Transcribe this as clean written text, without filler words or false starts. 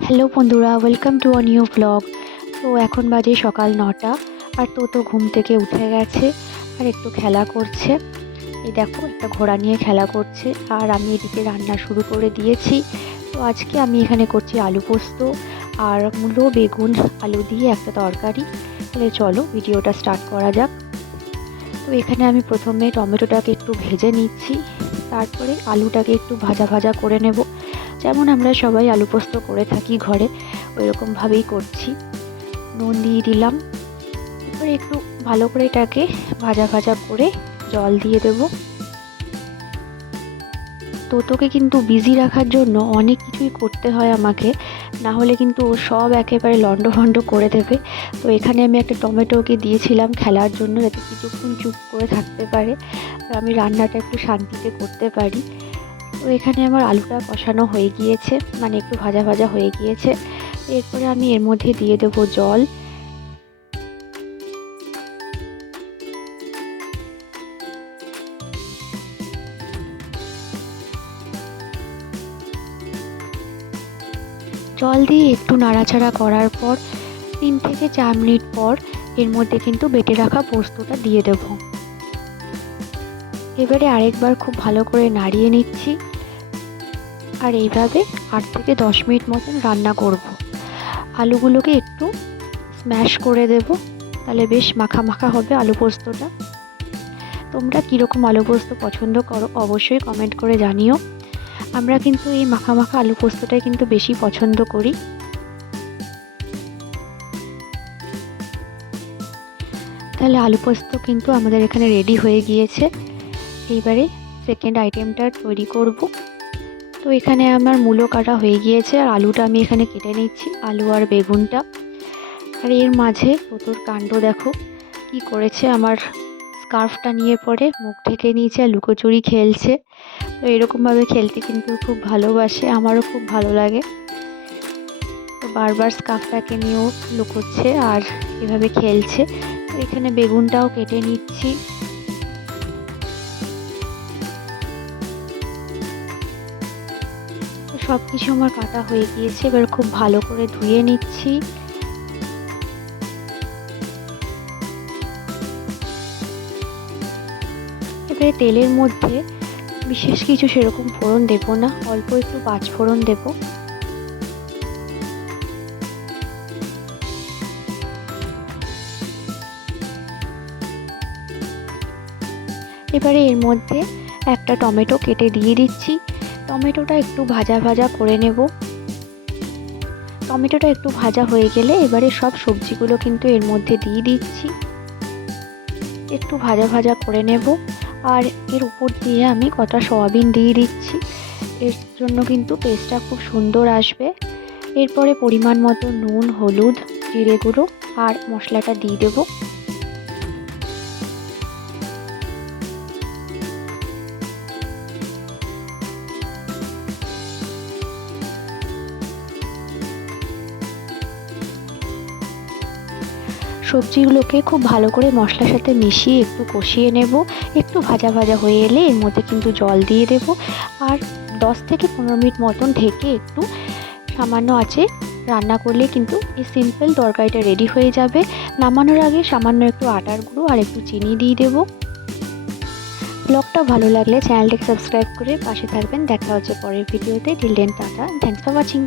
Hello বন্ধুরা, welcome to a new blog. তো এখন বাজে সকাল 9টা, আর তো ঘুম থেকে উঠে গেছে আর একটু খেলা করছে। এই দেখো, একটা ঘোড়া নিয়ে খেলা করছে আর আমি এদিকে রান্না শুরু করে দিয়েছি। তো আজকে আমি এখানে করছি আলু পোস্ত আর মূলো, বেগুন, আলু দিয়ে একটা তরকারি। তাহলে চলো ভিডিওটা স্টার্ট করা যাক। তো এখানে আমি প্রথমে টমেটোটাকে একটু ভেজে নিচ্ছি, তারপরে আলুটাকে একটু ভাজা ভাজা করে নেব। যেমন আমরা সবাই আলু পোস্ত করে থাকি ঘরে, ওই রকমভাবেই করছি। নুন দিয়ে দিলাম, এরপরে একটু ভালো করে এটাকে ভাজা ভাজা করে জল দিয়ে দেব। তোকে কিন্তু বিজি রাখার জন্য অনেক কিছুই করতে হয় আমাকে, না হলে কিন্তু ও সব একেবারে লন্ডভন্ড করে দেবে। তো এখানে আমি একটা টমেটোকে দিয়েছিলাম খেলার জন্য, যাতে কিছুক্ষণ চুপ করে থাকতে পারে আর আমি রান্নাটা একটু শান্তিতে করতে পারি। তো এখানে আমার আলুটা কষানো হয়ে গিয়েছে, মানে একটু ভাজা ভাজা হয়ে গিয়েছে। এরপরে আমি এর মধ্যে দিয়ে দেবো জল। জল দিয়ে একটু নাড়াচাড়া করার পর 3 থেকে 4 মিনিট পর এর মধ্যে কিন্তু বেটে রাখা পোস্তটা দিয়ে দেব। এবারে আরেকবার খুব ভালো করে নাড়িয়ে নিচ্ছি আর এইভাবে 8 থেকে 10 মিনিট মতন রান্না করব। আলুগুলোকে একটু স্ম্যাশ করে দেব, তাহলে বেশ মাখা মাখা হবে আলু পোস্তটা। তোমরা কীরকম আলু পোস্ত পছন্দ করো অবশ্যই কমেন্ট করে জানিও। আমরা কিন্তু এই মাখা মাখা আলু পোস্তটাই কিন্তু বেশি পছন্দ করি। তাহলে আলু পোস্ত কিন্তু আমাদের এখানে রেডি হয়ে গিয়েছে। এইবারে সেকেন্ড আইটেমটা তৈরি করব। তো এখানে আমার মূলো কাটা হয়ে গিয়েছে আর আলুটা আমি এখানে কেটে নিচ্ছি, আলু আর বেগুনটা। আর এর মাঝে তোর কাণ্ড দেখো কি করেছে, আমার স্কার্ফটা নিয়ে পরে মুখ ঢেকে নিয়েছে আর লুকোচুরি খেলছে। তো এরকমভাবে খেলতে কিন্তু খুব ভালোবাসে, আমারও খুব ভালো লাগে। তো বারবার স্কার্ফটাকে নিয়েও লুকোচ্ছে আর এভাবে খেলছে। তো এখানে বেগুনটাও কেটে নিচ্ছি। তো সব কিছু আমার কাটা হয়ে গিয়েছে, এবার খুব ভালো করে ধুয়ে নিচ্ছি। এবারে তেলের মধ্যে বিশেষ কিছু সেরকম ফোড়ন দেব না, অল্প একটু পাঁচ ফোড়ন দেব। এবারে এর মধ্যে একটা টমেটো কেটে দিয়ে দিচ্ছি। টমেটোটা একটু ভাজা ভাজা করে নেব। টমেটোটা একটু ভাজা হয়ে গেলে এবারে সব সবজিগুলো কিন্তু এর মধ্যে দিয়ে দিচ্ছি, একটু ভাজা ভাজা করে নেব। আর এর উপর দিয়ে আমি কটা সয়াবিন দিয়ে দিচ্ছি, এর জন্য কিন্তু টেস্টটা খুব সুন্দর আসবে। এরপরে পরিমাণ মতো নুন, হলুদ, জিরে গুঁড়ো আর মশলাটা দিয়ে দেবো। সবজিগুলোকে খুব ভালো করে মশলার সাথে মিশিয়ে একটু কষিয়ে নেব। একটু ভাজা ভাজা হয়ে এলে এর মধ্যে কিন্তু জল দিয়ে দেব আর 10 থেকে 15 মিনিট মতন ঢেকে একটু সামান্য আঁচে রান্না করলে কিন্তু এই সিম্পল তরকারিটা রেডি হয়ে যাবে। নামানোর আগে সামান্য একটু আটার গুঁড়ো আর একটু চিনি দিয়ে দেব। ব্লগটা ভালো লাগলে চ্যানেলটাকে সাবস্ক্রাইব করে পাশে থাকবেন। দেখা হচ্ছে পরের ভিডিওতে। Till then tata, thanks for watching.